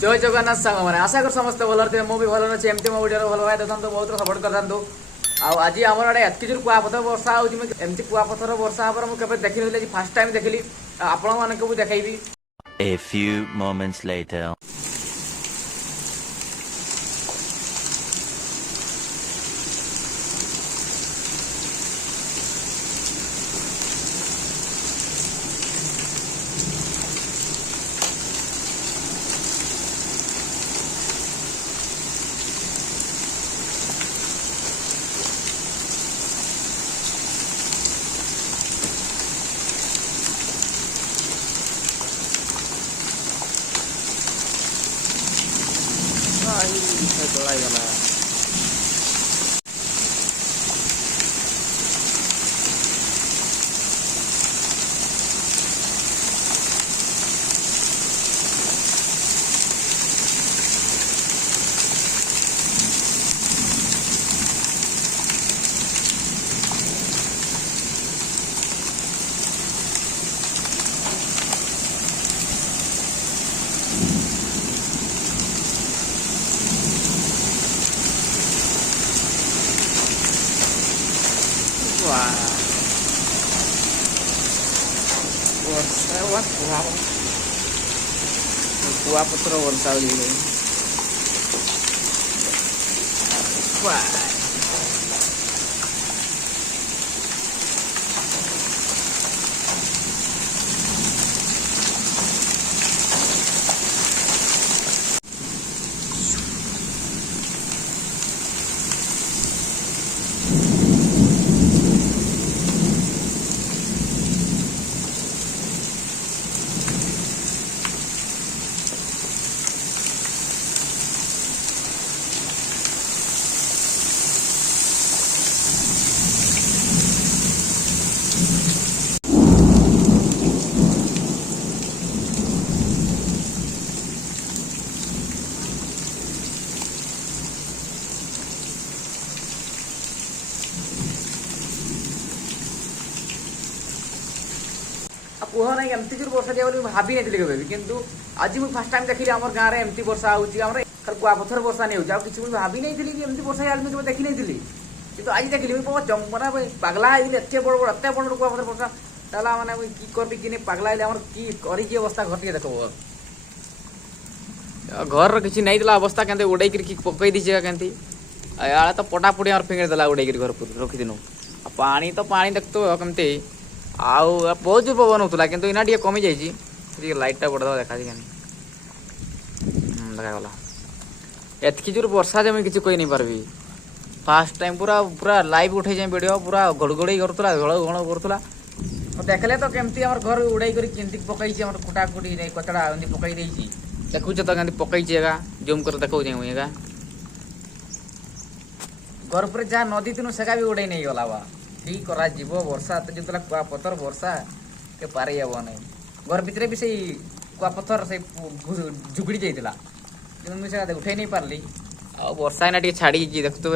जय जगन्नाथ सांग मैंने आशा कर समस्त भल थे मुझे भल अच्छे एमती मो वीडियो भल भाई देखते बहुत सपोर्ट करता आज आम आड़े एत जोर कुआपथर वर्षा होमती कुआपथर वर्षा हबार मुझे देखी नी फास्ट टाइम देखली आपण मानक देखी। A few moments later. गला कुआपथर वर्षा कुह ना एमती जोर वर्षा दिया भाभी नहीं केवे किंतु आज मुझे फास्ट टाइम देखी आम गाँव में एमती वर्षा होती कुआपथर वर्षा नहीं होती किसी मुझे भाभी नहीं थी एमती वर्षा यार मुझे देखी नहीं थी किंतु आज देखिली मुझे जमना पगला एत बड़ बड़ एत बड़ कुआपथर वर्षा ताला माने कि करबी कि पगला कि करी अवस्था घर टे देख घर किसी नहीं अवस्था के उड़े पकई दीचे के यार तो पटापटी फिंगे देला उड़े घर रखीदिनु पानी तो पानी देखते कमती आउ बहुत जोर पवन होता कि इना टे कमी जाइए लाइटा बढ़ा देखा देखा एतकी जोर वर्षा जमी किसी कही नहीं पार्बी फास्ट टाइम पूरा पूरा लाइव उठे जाए वीडियो पूरा घड़घड़ी करूला घड़ घड़ करूला देखले तो केमती घर उड़ाई कर पकई कुटाकुटी कचड़ा पकई देखुच तो कमी पकई जूम कर देखा घर पर जहाँ नदी तीनू सेगा भी उड़े नहीं गला बा ठीक करा जीव वर्षा जो कुआपथर वर्षा के पारे যাব नहीं घर भितर भी से कुआपथर से झुगड़ी जाइला मुझे उठे नहीं पार्ली आ वर्षा ना छाड़ी देखते